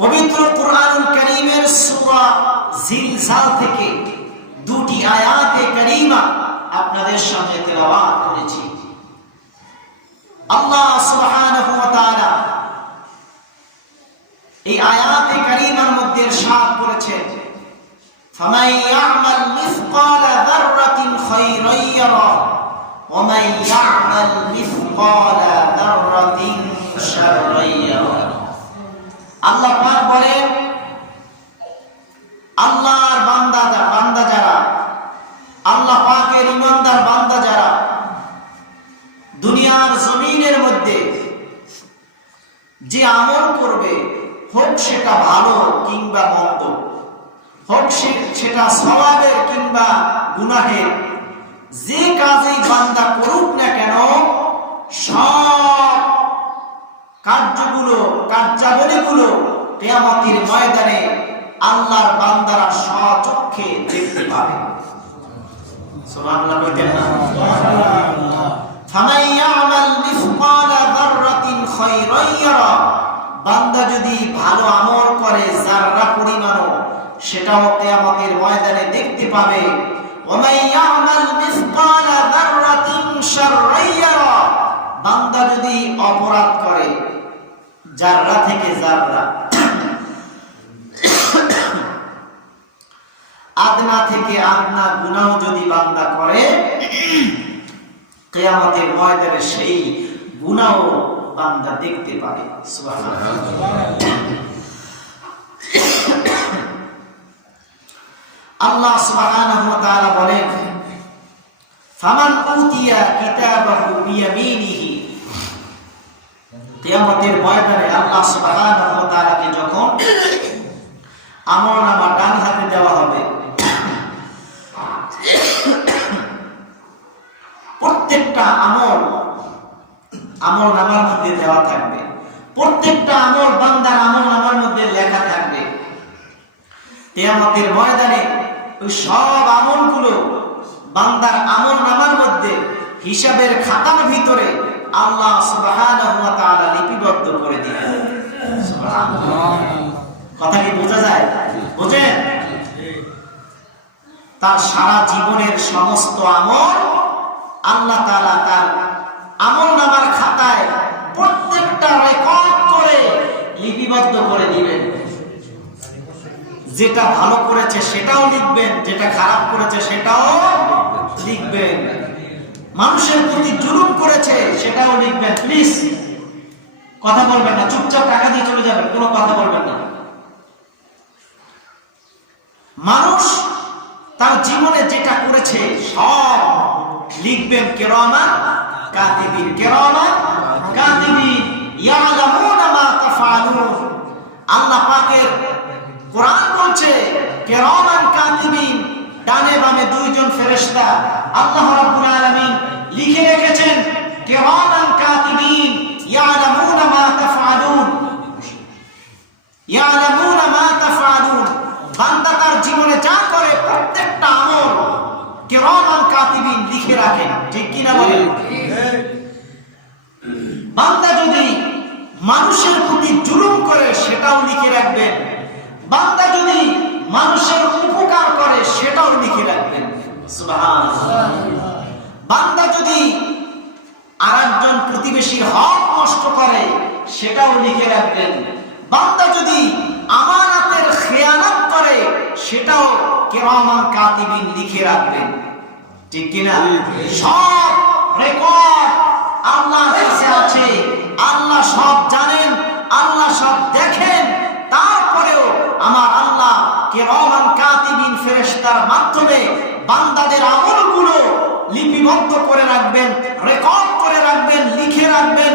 পবিত্র কুরআনুল কারীমের সূরা জিলজাল থেকে দুটি আয়াতে কারীমা আপনাদের সামনে তেলাওয়াত করেছি। আল্লাহ সুবহানাহু ওয়া তাআলা এই আয়াতে কারীমার মধ্যে ইরশাদ করেছেন, ফামান ইয়া'মাল মিসকালা যাররাতিন খায়রান ইয়ারা ওয়া মান ইয়া'মাল মিসকালা যাররাতিন শাররান ইয়ারা। আল্লাহ পাক বলেন, আল্লাহর বান্দা যারা, আল্লাহ পাকের ঈমানদার বান্দা যারা দুনিয়ার জমিনের মধ্যে যে আমল করবে, হোক সেটা ভালো কিংবা মন্দ, হোক সেটা সওয়াবের কিংবা গুনাহের, যে কাজেই বান্দা করুক না কেন, সব কার্যাবলীগুলো কিয়ামতের ময়দানে আল্লাহর বান্দারা স্বচক্ষে দেখতে পাবে। সুবহানাল্লাহ বলেন না? সুবহানাল্লাহ। ফামান ইয়া'মাল মিসকালা যাররাতিন খায়রান ইয়ারা, বান্দা যদি ভালো আমল করে যাররা পরিমাণও, সেটাও কিয়ামতের ময়দানে দেখতে পাবে। ওয়া মান ইয়া'মাল মিসকালা যাররাতিন শাররান ইয়ারা, বান্দা যদি অপরাধ করে যাররা থেকে যাররা, আদনা থেকে আদনা গুনাহ যদি বান্দা করে, কিয়ামতের ময়দানে সেই গুনাহ বান্দা দেখতে পাবে। সুবহানাল্লাহ। আল্লাহ সুবহানাহু ওয়া তাআলা বলেন, ফামান উতিয়া কিতাবাহু বিয়ামিনিহি, কিয়ামতের ময়দানে আল্লাহ সুবহানাহু ওয়া তাআলাকে যখন আমলনামা ডান হাতে দেওয়া হবে, প্রত্যেকটা আমলনামার মধ্যে দেওয়া থাকবে, প্রত্যেকটা আমল বান্দার আমলনামার মধ্যে লেখা থাকবে। কিয়ামতের ময়দানে ওই সব আমলগুলো বান্দার আমলনামার মধ্যে হিসাবের খাতার ভিতরে আল্লাহ সুবহানাহু ওয়া তাআলা লিপিবদ্ধ করে দিবেন। সুবহানাল্লাহ। কথা কি বোঝা যায়? বুঝেন? তার সারা জীবনের সমস্ত আমল আল্লাহ তাআলা তার আমলনামার খাতায় প্রত্যেকটা রেকর্ড করে লিপিবদ্ধ করে দিবেন। যেটা ভালো করেছে সেটাও লিখবেন, যেটা খারাপ করেছে সেটাও লিখবেন, মানুষের প্রতি জুলুম করেছে সেটাও লিখবেন। প্লিজ কথা বলবেন না, চুপচাপ টাকা দিয়ে চলে যাবেন, কোনো কথা বলবেন না। মানুষ তার জীবনে যেটা করেছে সব লিখবেন। কিরামান কাতিবিন, কিরামান কাতিবিন ইয়ালামুনা মা তাফআলুন। আল্লাহ পাকের কোরআন বলছে কিরামান কাতিবিন, ডানে বামে দুইজন ফেরেশতা আল্লাহ রাব্বুল আলামিন লিখে রেখেছেন। কিরামান কাতিবিন ইয়ালামুনা মা তাফআলুন, ইয়ালামুনা মা তাফআলুন। বান্দা তার জীবনে যা করে প্রত্যেকটা আমল কিরামান কাতিবিন লিখে রাখেন। ঠিক কি না বলেন? বান্দা যদি মানুষের প্রতি জুলুম করে সেটাও লিখে রাখবেন, বান্দা যদি মানুষের উপকার করে সেটাও লিখে রাখবেন। সুবহানাল্লাহ। বান্দা যদি আরেকজন প্রতিবেশীর হক নষ্ট করে সেটাও লিখে রাখবেন, বান্দা যদি আমানতের খেয়ানত করে সেটাও কিরামান কাতিবিন লিখে রাখবেন। ঠিক কি না? সব রেকর্ড আল্লাহর কাছে আছে, আল্লাহ সব জানেন, আল্লাহ সব দেখেন। তারপরেও আমার আল্লাহ কিরামান কাতিবিন ফেরেশতার মাধ্যমে বান্দাদের আমলগুলো লিপিবদ্ধ করে রাখবেন, রেকর্ড করে রাখবেন, লিখে রাখবেন,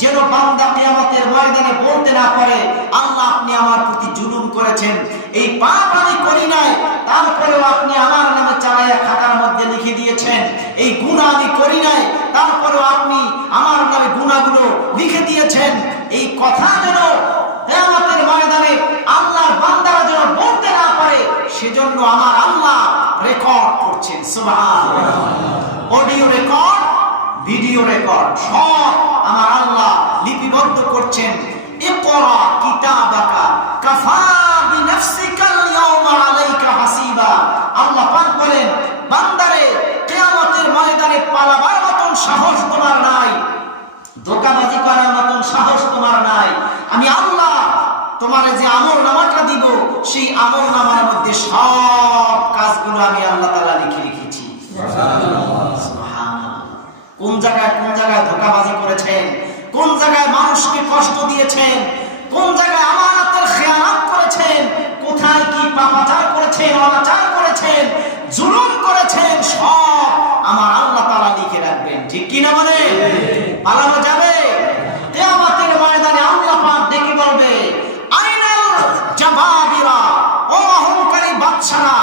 যেন বান্দা কিয়ামতের ময়দানে বলতে না পারে, আল্লাহ আপনি আমার প্রতি জুলুম করেছেন, এই পাপ আমি করি নাই, তারপরেও আপনি আমার নামে চালাইয়া খাতার মধ্যে লিখে দিয়েছেন। এই গুনাহ আমি করি নাই, তারপরেও আপনি আমার নামে গুনাহগুলো লিখে দিয়েছেন। এই কথা যেন কিয়ামতের ময়দানে আল্লাহর বান্দারা যেন বলতে না পারে, সেজন্য আমার আল্লাহ রেকর্ড করছেন। সুবহানাল্লাহ। অডিও রেকর্ড, ভিডিও রেকর্ড সব আমার আল্লাহ লিপিবদ্ধ করছেন। ইকরা কিতাবাকা তোমার যে আমল নামাটা দিব সেই আমল নামার মধ্যে সব কাজগুলো আমি আল্লাহ তাআলা লিখে রেখেছি। সুবহানাল্লাহ। কোন জায়গায় ধোঁকাবাজি করেছেন, কোন জায়গায় মানুষকে কষ্ট দিয়েছেন, কোন জায়গায় আমানতের খেয়ানত করেছেন, কোথায় কি পাপাচার করেছেন, অনাচার করেছেন, জুলুম করেছেন, সব আমার আল্লাহ তাআলা লিখে রাখবেন। ঠিক কি না বলে? পালানো যাবে? কিয়ামতের ময়দানে আল্লাহ পাক ডেকে বলবে, আইনাল জাবাবিরা, ও অহংকারী বাদশারা,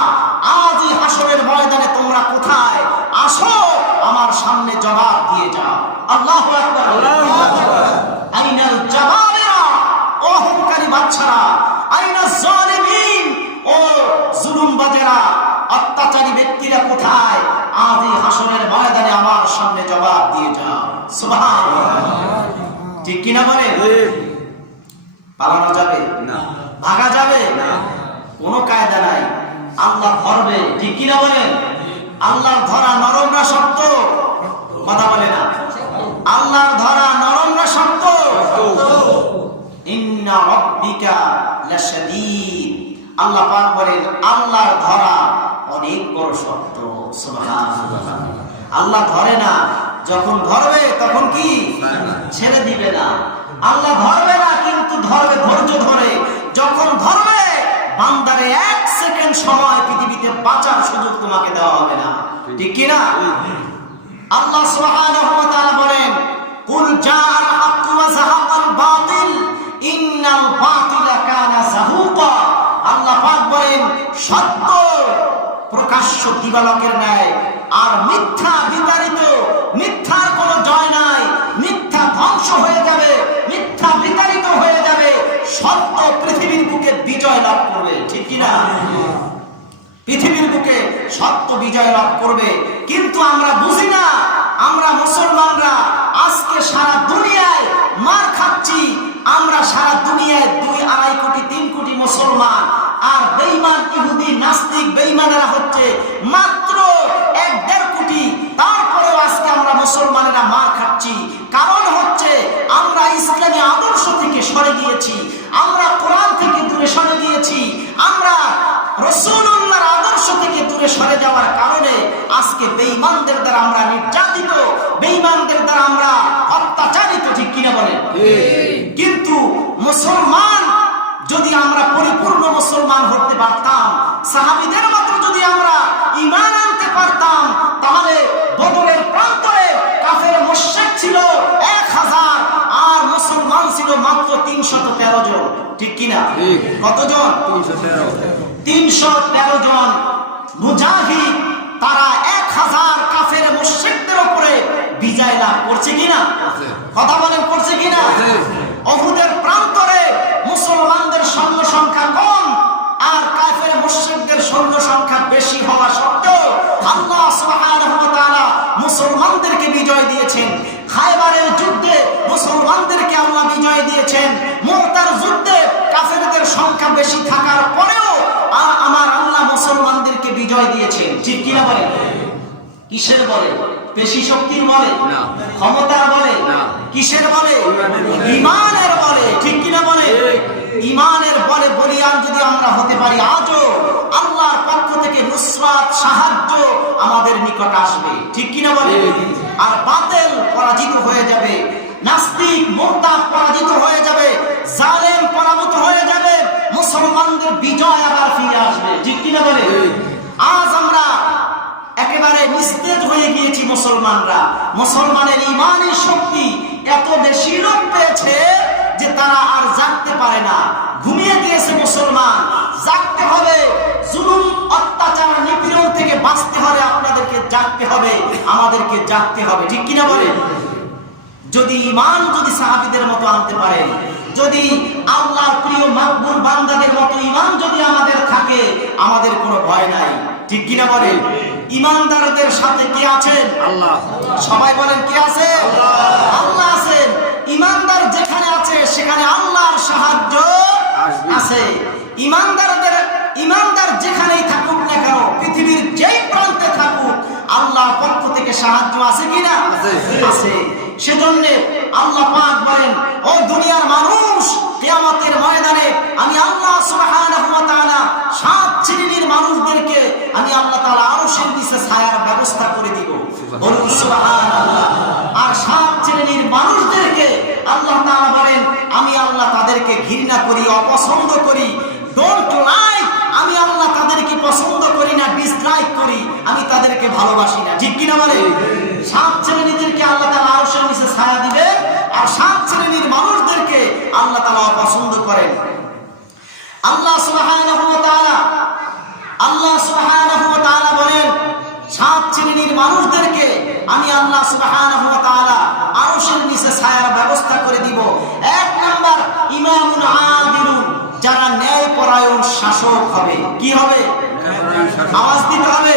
আজই হাসরের ময়দানে তোমরা কোথায়? আসো আমার সামনে জবাব দিয়ে যাও। আল্লাহু আকবার, আল্লাহু আকবার। আইনাল জাবাবিরা, ও অহংকারী বাদশারা, আইনাজ জালিমিন, ও জুলুমবাজেরা, অত্যাচারী ব্যক্তিরা কোথায়? আজই হাসরের ময়দানে আমার সামনে জবাব দিয়ে যাও। সুবহানাল্লাহ। ঠিক কি না বলে? পালানো যাবে না, ভাগা যাবে না, কোনো কায়দা নাই। আল্লাহ ধরবে। ঠিক কি না বলেন? আল্লাহর ধরা নরম না শক্ত? কথা বলে না। আল্লাহর ধরা নরম না শক্ত? ইন্না রাব্বিকা লাশাদীদ। আল্লাহ পাক বলেন আল্লাহর ধরা অনেক বড় শক্ত। সুবহানাল্লাহ। আল্লাহ ধরে না, যখন ধরবে তখন কি ছেড়ে দিবে না। আল্লাহ ধরবে না, কিন্তু ধরবে ধৈর্য ধরে। যখন ধরবে বান্দারে 1 সেকেন্ড সময় পৃথিবীতে বাঁচার সুযোগ তোমাকে দেওয়া হবে না। ঠিক কি না? আল্লাহ সুবহানাহু ওয়া তাআলা বলেন, কুল জাআল হক ওয়া যাহাকাল বাতিল ইন্নাল বাতিলা কানা যাহুকা। আল্লাহ পাক বলেন সত্য প্রকাশ্য দিবালোকের ন্যায়, আর মিথ্যা বিতাড়িত। মিথ্যার কোনো জয় নাই, মিথ্যা ধ্বংস হয়ে যাবে, মিথ্যা বিতাড়িত হয়ে যাবে, সত্য পৃথিবীর বুকে বিজয় লাভ করবে। ঠিক কি না? পৃথিবীর বুকে সত্য বিজয় লাভ করবে। কিন্তু আমরা বুঝি না, আমরা মুসলমানরা আজকে সারা দুনিয়ায় মার খাচ্ছি। আমরা সারা দুনিয়ায় 2-2.5 কোটি 3 কোটি মুসলমান, আর বেঈমান ইহুদি নাস্তিক বেঈমানেরা হচ্ছে মাত্র 1-1.5 কোটি। তারপরেও আজকে আমরা মুসলমানেরা মার খাচ্ছি। কারণ হচ্ছে আমরা ইসলামী আদর্শ থেকে সরে গিয়েছি, আমরা কোরআন থেকে দূরে সরে গিয়েছি, আমরা রাসূলুল্লাহর আদর্শ থেকে দূরে সরে যাওয়ার কারণে আজকে বেঈমানদের দ্বারা আমরা নির্যাতিত, বেঈমানদের দ্বারা আমরা অত্যাচারিত। ঠিক কিনা বলেন? কিন্তু মুসলমান যদি আমরা পরিপূর্ণ মুসলমান হতে পারতাম, সাহাবীদের মতো যদি আমরা ঈমান আনতে পারতাম, তাহলে বদরের প্রান্তরে কাফের মুশরিক ছিল 1000 আর মুসলমান ছিল মাত্র 313 জন। ঠিক কিনা? কতজন? 313 জন মুজাহিদ, তারা 1000 কাফের মুশরিকদের উপরে বিজয় লাভ করছে কিনা? কথা বলেন, করছে কিনা? উহুদের প্রান্তরে মুসলমানদের সৈন্য সংখ্যা কম আর কাফের মুশরিকদের সৈন্য সংখ্যা বেশি হওয়া সত্ত্বেও আল্লাহ সুবহানাহু ওয়া তাআলা মুসলমানদেরকে বিজয় দিয়েছেন। খায়বারের যুদ্ধে মুসলমানদেরকে আল্লাহ বিজয় দিয়েছেন। মুতার যুদ্ধে কাফেরদের সংখ্যা বেশি থাকার পরেও আমার আল্লাহ মুসলমানদেরকে বিজয় দিয়েছেন। ঠিক কিনা বলে? কিসের বলে? পেশি শক্তির বলে না, ক্ষমতার বলে না, কিসের বলে? ঈমানের বলে। ঠিক কিনা বলে? ঈমানের বলে বলিয়ান যদি আমরা হতে পারি, আজও আল্লাহর পক্ষ থেকে নুসরাত, সাহায্য আমাদের নিকট আসবে। ঠিক কিনা বলে? আর বাতিল পরাজিত হয়ে যাবে, নাস্তিক মুরতাদ পরাজিত হয়ে যাবে, জালেম পরাভূত হয়ে যাবে, মুসলমানদের বিজয় আবার ফিরে আসবে। ঠিক কিনা বলে? আজ আমরা একেবারে নিস্তেজ হয়ে গিয়েছি মুসলমানরা। মুসলমানের ঈমানের শক্তি এত বেশি লোপ পেয়েছে যে তারা আর জাগতে পারে না, ঘুমিয়ে গিয়েছে মুসলমান। জাগতে হবে, জুলুম অত্যাচার নিপীড়ন থেকে বাঁচতে হলে আপনাদেরকে জাগতে হবে, আমাদেরকে জাগতে হবে। ঠিক কিনা বলে? যদি ঈমান যদি সাহাবীদের মতো আনতে পারে, যদি আল্লাহর প্রিয় মাকবুল বান্দাদের মতো ঈমান যদি আমাদের থাকে, আমাদের কোনো ভয় নাই। ঠিক কিনা বলে? ঈমানদারদের সাথে কে আছেন? আল্লাহ। সবাই বলেন কে আছে? আল্লাহ আছেন। ঈমানদার যেখানে আছে সেখানে আল্লাহর সাহায্য আছে। ঈমানদার যেখানেই থাকুক না কেন, পৃথিবীর যেই প্রান্তে থাকুক, আল্লাহর পক্ষ থেকে সাহায্য আছে কিনা? আছে। সেজন্য আল্লাহ পাক বলেন, ও দুনিয়ার মানুষ, কিয়ামতের ময়দানে আমি আল্লাহ সুবহানাহু ওয়া তাআলা 7 শ্রেণীর মানুষদেরকে আমি আল্লাহ তাআলা আরশের নিচে ছায়ার ব্যবস্থা করে দিব। বলুন সুবহানাল্লাহ। আর 7 শ্রেণীর মানুষদেরকে আল্লাহ তাআলা বলেন আমি আল্লাহ তাদেরকে ঘৃণা করি, অপছন্দ করি, ডোন্ট লাইক, আমি আল্লাহ তাদেরকে পছন্দ করি না, ডিসলাইক করি, আমি তাদেরকে ভালোবাসি না। ঠিক কিনা বলেন? 7 শ্রেণীদেরকে আল্লাহ তাআলা আরশের নিচে ছায়া দিবে, আর 7 শ্রেণীর মানুষদেরকে আল্লাহ তাআলা অপছন্দ করেন। আল্লাহ সুবহানাহু ওয়া তাআলা বলেন 7 শ্রেণীর মানুষদেরকে আমি আল্লাহ সুবহানাহু ওয়া তাআলা আরশের নিচে ছায়ার ব্যবস্থা করে দিব। 1 নাম্বার ইমামুন আদিলুন, যারা ন্যায়পরায়ণ শাসক হবে। কি হবে? আওয়াজ দিতে হবে।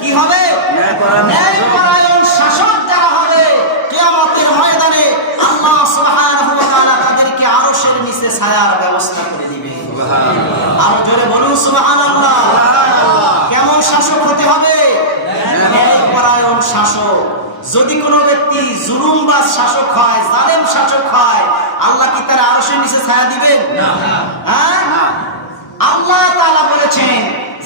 কি হবে? ন্যায়পরায়ণ শাসক যারা হবে, কিয়ামতের ময়দানে আল্লাহ সুবহানাহু ওয়া তাআলা তাদেরকে আরশের নিচে ছায়ার ব্যবস্থা করে দিবে। সুবহানাল্লাহ। আর জোরে বলুন সুবহানাল্লাহ। কেমন শাসক হতে হবে? ন্যায়পরায়ণ শাসক। যদি কোনো ব্যক্তি জুলুমবাজ শাসক হয়, জালেম শাসক হয়, আল্লাহ কি তার আরশের নিচে ছায়া দিবেন? না। হ্যাঁ, আল্লাহ তাআলা বলেছেন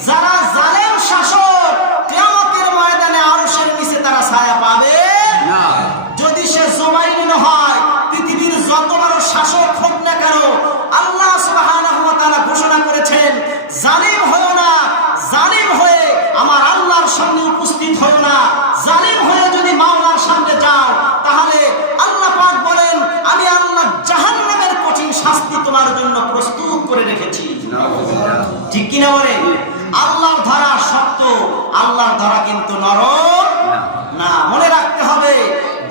যারা জালেম শাসক কিয়ামতের ময়দানে আরশের নিচে তারা ছায়া পাবে না। যদি সে জুবাইর হয়, পৃথিবীর যত বড় শাসক হোক না কেন, আল্লাহ সুবহানাহু ওয়া তাআলা ঘোষণা করেছেন জালিম হয়ো না, জালিম হয়ে আমার আল্লাহর সামনে উপস্থিত হয়ো না। জালিম হয়ে যদি মাওলার সামনে যাও, তাহলে আল্লাহ পাক বলেন আমি আল্লাহ জাহান্নামের কঠিন শাস্তি তোমার জন্য প্রস্তুত করে রেখেছি। ঠিক কিনা বলে? আল্লাহর ধারা সত্য, আল্লাহর ধারা কিন্তু নরম না। মনে রাখতে হবে,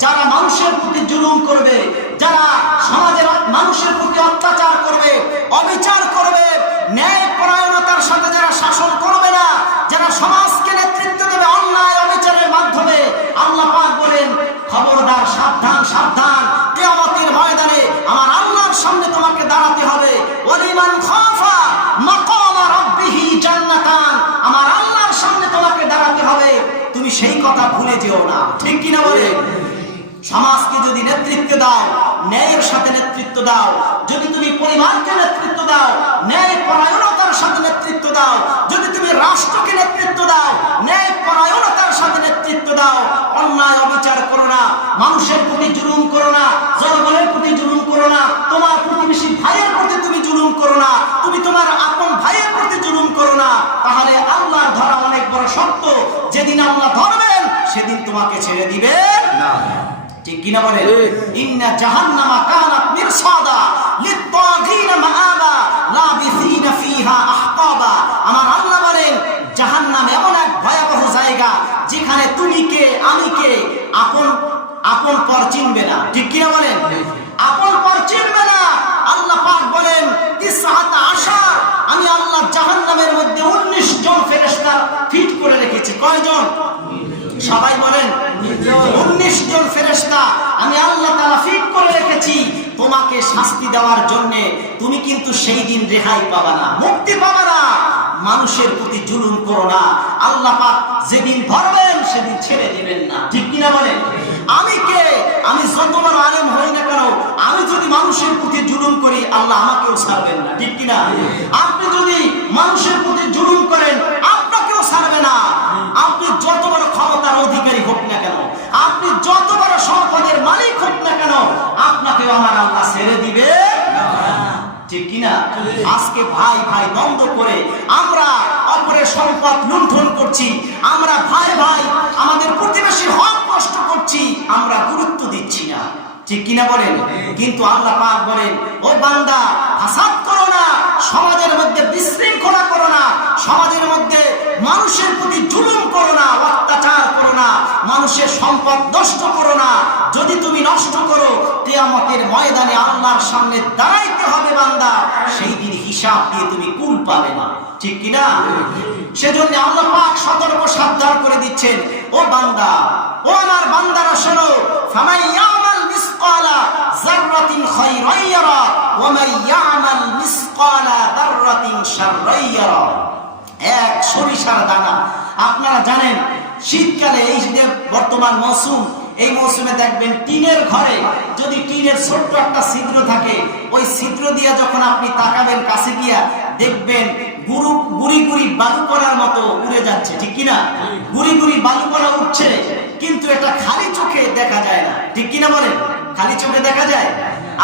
যারা মানুষের প্রতি জুলুম করবে, যারা সমাজের মানুষের প্রতি অত্যাচার করবে, অবিচার করবে, ন্যায় পরায়ণতার সাথে যারা শাসন করবে না, যারা সমাজকে নেতৃত্ব দেবে অন্যায় অবিচারের মাধ্যমে, আল্লাহ পাক বলেন খবরদার, সাবধান সাবধান, কিয়ামতের ময়দানে আমার আল্লাহর সামনে তোমাকে দাঁড়াতে হবে। ওয়ালিমান খাফা মাকামা রাব্বিহি জান্নাতান, আমার আল্লাহর সামনে তোমাকে দাঁড়াতে হবে। তুমি সেই কথা ভুলে যেও না। ঠিক কিনা বলে? সমাজকে যদি নেতৃত্ব দাও, ন্যায়ের সাথে নেতৃত্ব দাও, যদি তুমি পরিবারকে নেতৃত্ব দাও, ন্যায় পরায়ণতার সাথে নেতৃত্ব দাও, যদি তুমি রাষ্ট্রকে নেতৃত্ব দাও, ন্যায় পরায়ণতার সাথে নেতৃত্ব দাও, অন্যায় অবিচার করো না, মানুষের প্রতি জুলুম করো না, জনগণের প্রতি জুলুম করো না, তোমার প্রতিবেশী ভাইয়ের প্রতি তুমি জুলুম করো না, তুমি তোমার আপন ভাইয়ের প্রতি জুলুম করো না, তাহলে আল্লাহর ধরা অনেক বড় শক্ত। যেদিন আল্লাহ ধরবেন সেদিন তোমাকে ছেড়ে দিবেন না। ঠিক কিনা বলে? ইন্না জাহান্নামা কানাত মিরসাদা লিত-তাগীনা মাআবা লাবিসিনা ফিহা আহকাবা। আমার আল্লাহ বলেন জাহান্নাম এমন এক ভয়াবহ জায়গা যেখানে তুমি কে আমি কে আপন পর চিনবে না। ঠিক কিনা বলেন? আপন পর চিনবে না। আল্লাহ পাক বলেন 19 আমি আল্লাহ জাহান্নামের মধ্যে 19 জন ফেরেশতা ফিট করে রেখেছি। কয়জন? সবাই বলেন 19 জন ফেরেশতা আমি আল্লাহ তাআলা ফিট করে রেখেছি তোমাকে শাস্তি দেওয়ার জন্য। তুমি কিন্তু সেই দিন রেহাই পাবা না, মুক্তি পাবা না। মানুষের প্রতি জুলুম করো না। আল্লাহ পাক যেদিন ধরবেন সেদিন ছেড়ে দিবেন না। ঠিক কিনা বলেন? আমি কে? আমি যত বড় আলেম হই না কেন, আমি যদি মানুষের প্রতি জুলুম করি, আল্লাহ আমাকেও ছাড়বেন না। ঠিক কিনা? আপনি যদি মানুষের প্রতি জুলুম করেন, আপনাকেও ছাড়বে না। আপনি যত বড় ক্ষমতার অধিকারী হোক না কেন, আপনি যত বড় সম্পদের মালিক হোক না কেন, আপনাকেও আমার আল্লাহ ছেড়ে দিবে না। ঠিক কিনা? আজকে ভাই ভাই দ্বন্দ্ব করে আমরা অপরের সম্পদ লুণ্ঠন করছি, আমরা ভাই ভাই আমাদের প্রতিবেশীর হক নষ্ট করছি, আমরা গুরুত্ব দিচ্ছি না। ঠিক কিনা বলেন? কিন্তু আল্লাহ পাক বলেন ও বান্দা ফাসাদ করো না, সমাজের মধ্যে বিশৃঙ্খলা করো না, সমাজের মধ্যে মানুষের প্রতি জুলুম করো না, অত্যাচার করো না, মানুষের সম্পদ নষ্ট করো না। যদি তুমি নষ্ট করো, কিয়ামতের ময়দানে আল্লাহর সামনে দাঁড়াইতে হবে বান্দা, সেই দিন হিসাব দিয়ে তুমি কুল পাবে না। ঠিক কিনা? সেজন্য আল্লাহ পাক সতর্ক সাবধান করে দিচ্ছেন, ও বান্দা, ও আমার বান্দারা শোনো, ফামাইয়ামাল মিসকালা যাররাতিন খায়রান ইয়ারা ওয়া মাইয়ামাল মিসকালা যাররাতিন শাররান ইয়ারা। এক সরিষার দানা, আপনারা জানেন শীতকালে এই যে বর্তমান মৌসুম, এই মৌসুমে দেখবেন টিনের ঘরে যদি টিনের ছোট্ট একটা ছিদ্র থাকে, ওই ছিদ্র দিয়ে যখন আপনি তাকাবেন কাছে গিয়া দেখবেন গুড়ি গুড়ি বালুকণার মতো উড়ে যাচ্ছে, ঠিক কিনা? গুড়ি গুড়ি বালুকণা উঠছে, কিন্তু এটা খালি চোখে দেখা যায় না, ঠিক কিনা বলেন? খালি চোখে দেখা যায়?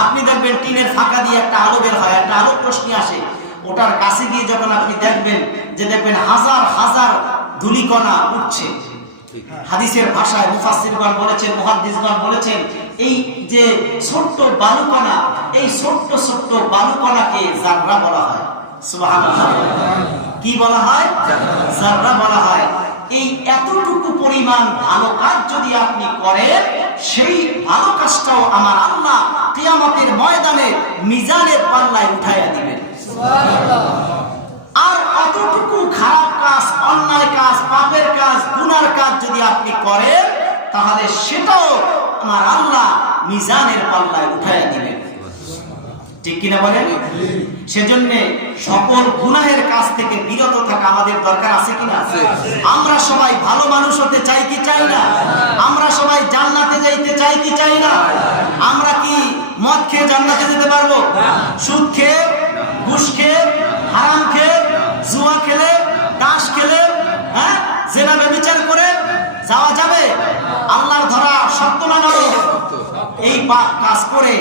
আপনি দেখবেন টিনের ফাঁকা দিয়ে একটা আলো বের হয়, একটা আলো রশ্মি আসে, ওটার কাছে গিয়ে যখন আপনি দেখবেন হাজার হাজার ধূলিকণা উঠছে। হাদিসের ভাষায় মুফাসসিরগণ বলেছেন, মুহাদ্দিসগণ বলেছেন, এই যে ছোট্ট বালুকণা, এই ছোট্ট ছোট্ট বালুকণাকে জাররা বলা হয়। সুবহানাল্লাহ। কি বলা হয়? জাররা বলা হয়। এই এতটুকু পরিমাণ ভালো কাজ যদি আপনি করেন, সেই ভালো কাজটাও আমার আল্লাহ কিয়ামতের ময়দানে মিজানের পাল্লায় উঠাইয়া দিবেন। সুবহানাল্লাহ। আর অতটুকু খারাপ কাজ, অন্যায় কাজ, পাপের কাজ, গুনার কাজ যদি আপনি করেন, তাহলে সেটাও আমার আল্লাহ মিজানের পাল্লায় উঠাইয়া দিবেন, ঠিক কিনা বলেন? সেজন্য সকল গুনাহের কাজ থেকে বিরত থাকা আমাদের দরকার আছে কিনা? আমরা সবাই ভালো মানুষ হতে চাই কি চাই না? আমরা সবাই জান্নাতে যাইতে চাই কি চাই না? আমরা কি মদ খেয়ে জান্নাতে যেতে পারবো? সুদ খেয়ে, ঘুষ খেয়ে, হারাম খেয়ে, জুয়া খেলে, তাস খেলে, জেনা ব্যভিচার করে যাওয়া যাবে? আল্লাহর ধরা শক্ত না নরম? এই পাপ কাজ করে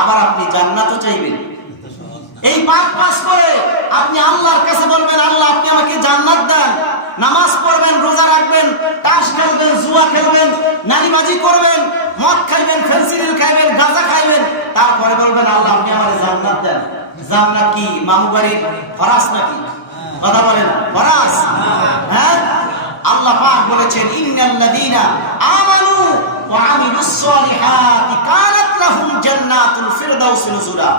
আবার আপনি জান্নাতও চাইবেন? এই পাপ কাজ করে আপনি আল্লাহর কাছে বলবেন, আল্লাহ আপনি আমাকে জান্নাত দেন, নামাজ পড়বেন, রোজা রাখবেন, তাস খেলবেন, জুয়া খেলবেন, নারীবাজি করবেন, মদ খাইবেন, ফেন্সিডিল খাইবেন, গাঁজা খাইবেন, তারপরে বলবেন আল্লাহ আপনি আমাকে জান্নাত দেন। জান্নাত কি মামু বাড়ির ফরাস নাকি? কথা বলেন, ফরাস? হ্যাঁ, আল্লাহ পাক বলেছেন, ইন্নাল্লাযীনা আমানু ওয়া আমিলুস সালিহাতি কানাত লাহুম জান্নাতুল ফিরদাউস নুজুলা।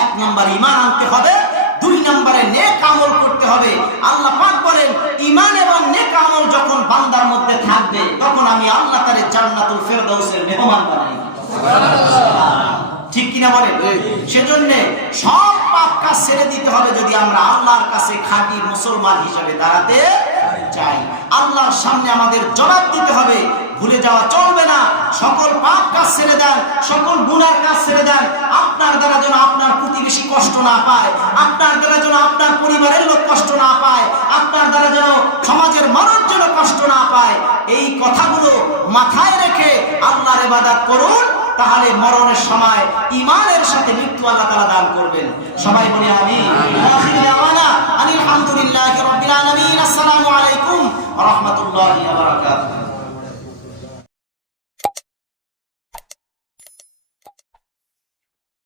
এক নম্বর ঈমান আনতে হবে, দুই নম্বরে নেক আমল করতে হবে। আল্লাহ পাক বলেন, ঈমান এবং নেক আমল যখন বান্দার মধ্যে থাকবে, তখন আমি আল্লাহ তারে জান্নাতুল ফিরদাউসের মেহমান বানাই। সুবহানাল্লাহ। ঠিক কিনা বলেন? সেজন্য সব পাপ কাজ ছেড়ে দিতে হবে যদি আমরা আল্লাহর কাছে খাঁটি মুসলমান হিসেবে দাঁড়াতে চাই। আল্লাহর সামনে আমাদের জবাব দিতে হবে, ভুলে যাওয়া চলবে না। সকল পাপ কাজ ছেড়ে দেন, সকল গুনার কাজ ছেড়ে দেন। আপনার দ্বারা যেন আপনার প্রতিবেশী কষ্ট না পায়, আপনার দ্বারা যেন আপনার পরিবারের লোক কষ্ট না পায়, আপনার দ্বারা যেন সমাজের মানুষ যেন কষ্ট না পায়, এই কথাগুলো মাথায় রেখে আল্লাহর ইবাদত করুন। তাহলে মরণের সময় ঈমানের সাথে মৃত্যু আল্লাহ তাআলা দান করবেন। সবাই বলি আমিন। আখির দাওয়ানা আলহামদুলিল্লাহি রাব্বিল আলামিন। আসসালামু আলাইকুম ওয়া রাহমাতুল্লাহি ওয়া বারাকাতুহু।